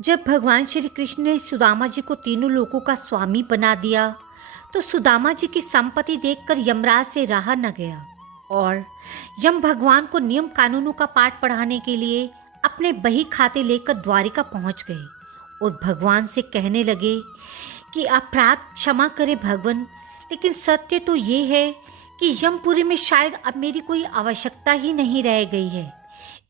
जब भगवान श्री कृष्ण ने सुदामा जी को तीनों लोकों का स्वामी बना दिया तो सुदामा जी की संपत्ति देखकर यमराज से रहा न गया और यम भगवान को नियम कानूनों का पाठ पढ़ाने के लिए अपने बही खाते लेकर द्वारिका पहुंच गए और भगवान से कहने लगे कि अपराध क्षमा करे भगवान, लेकिन सत्य तो ये है कि यमपुरी में शायद अब मेरी कोई आवश्यकता ही नहीं रह गई है,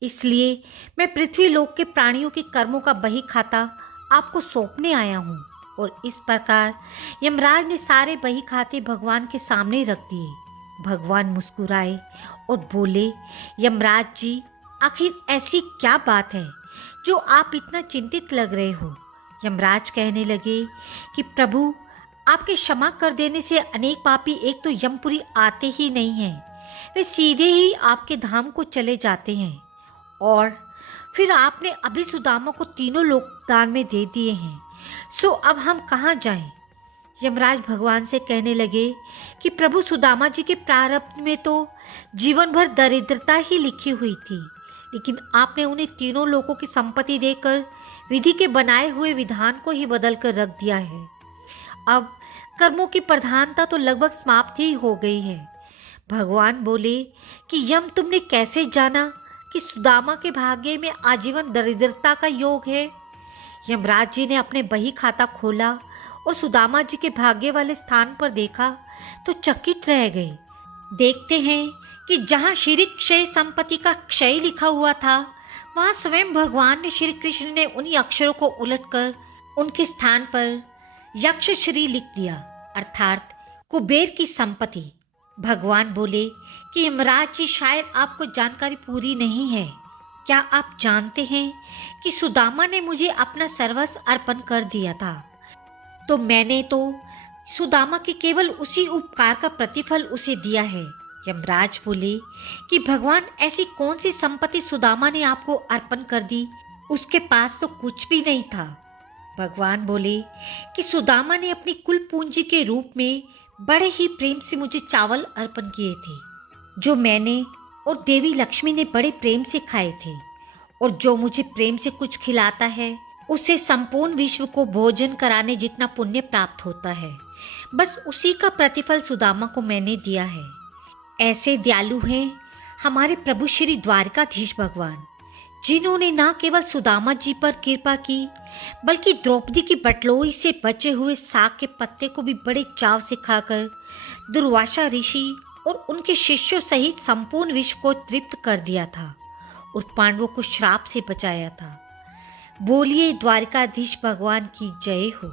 इसलिए मैं पृथ्वी लोक के प्राणियों के कर्मों का बही खाता आपको सौंपने आया हूँ। और इस प्रकार यमराज ने सारे बही खाते भगवान के सामने रख दिए। भगवान मुस्कुराए और बोले, यमराज जी, आखिर ऐसी क्या बात है जो आप इतना चिंतित लग रहे हो। यमराज कहने लगे कि प्रभु, आपके क्षमा कर देने से अनेक पापी एक तो यमपुरी आते ही नहीं हैं, वे सीधे ही आपके धाम को चले जाते हैं और फिर आपने अभी सुदामा को तीनों लोक दान में दे दिए हैं, सो अब हम कहाँ जाएं? यमराज भगवान से कहने लगे कि प्रभु, सुदामा जी के प्रारब्ध में तो जीवन भर दरिद्रता ही लिखी हुई थी, लेकिन आपने उन्हें तीनों लोकों की संपत्ति देकर विधि के बनाए हुए विधान को ही बदल कर रख दिया है। अब कर्मों की प्रधानता तो लगभग समाप्त ही हो गई है। भगवान बोले कि यम, तुमने कैसे जाना कि सुदामा के भाग्य में आजीवन दरिद्रता का योग है? यमराज जी ने अपने बही खाता खोला और सुदामा जी के भाग्य वाले स्थान पर देखा तो चकित रह गए। देखते हैं कि जहाँ श्री क्षय संपत्ति का क्षय लिखा हुआ था, वहाँ स्वयं भगवान ने श्री कृष्ण ने उन्हीं अक्षरों को उलटकर उनके स्थान पर यक्ष श्री लिख दिया, अर्थात कुबेर की संपत्ति। भगवान बोले कि यमराज जी, शायद आपको जानकारी पूरी नहीं है। क्या आप जानते हैं कि सुदामा ने मुझे अपना सर्वस्व अर्पण कर दिया था, तो मैंने तो सुदामा के केवल उसी उपकार का प्रतिफल उसे दिया है। यमराज बोले कि भगवान, ऐसी कौन सी संपत्ति सुदामा ने आपको अर्पण कर दी? उसके पास तो कुछ भी नहीं था। भगवान बोले कि सुदामा ने अपनी कुल पूंजी के रूप में बड़े ही प्रेम से मुझे चावल अर्पण किए थे, जो मैंने और देवी लक्ष्मी ने बड़े प्रेम से खाए थे, और जो मुझे प्रेम से कुछ खिलाता है उसे संपूर्ण विश्व को भोजन कराने जितना पुण्य प्राप्त होता है, बस उसी का प्रतिफल सुदामा को मैंने दिया है। ऐसे दयालु हैं हमारे प्रभु श्री द्वारकाधीश भगवान, जिन्होंने न केवल सुदामा जी पर कृपा की, बल्कि द्रौपदी की बटलोई से बचे हुए साग के पत्ते को भी बड़े चाव से खाकर दुर्वासा ऋषि और उनके शिष्यों सहित संपूर्ण विश्व को तृप्त कर दिया था और पांडवों को श्राप से बचाया था। बोलिए द्वारकाधीश भगवान की जय हो।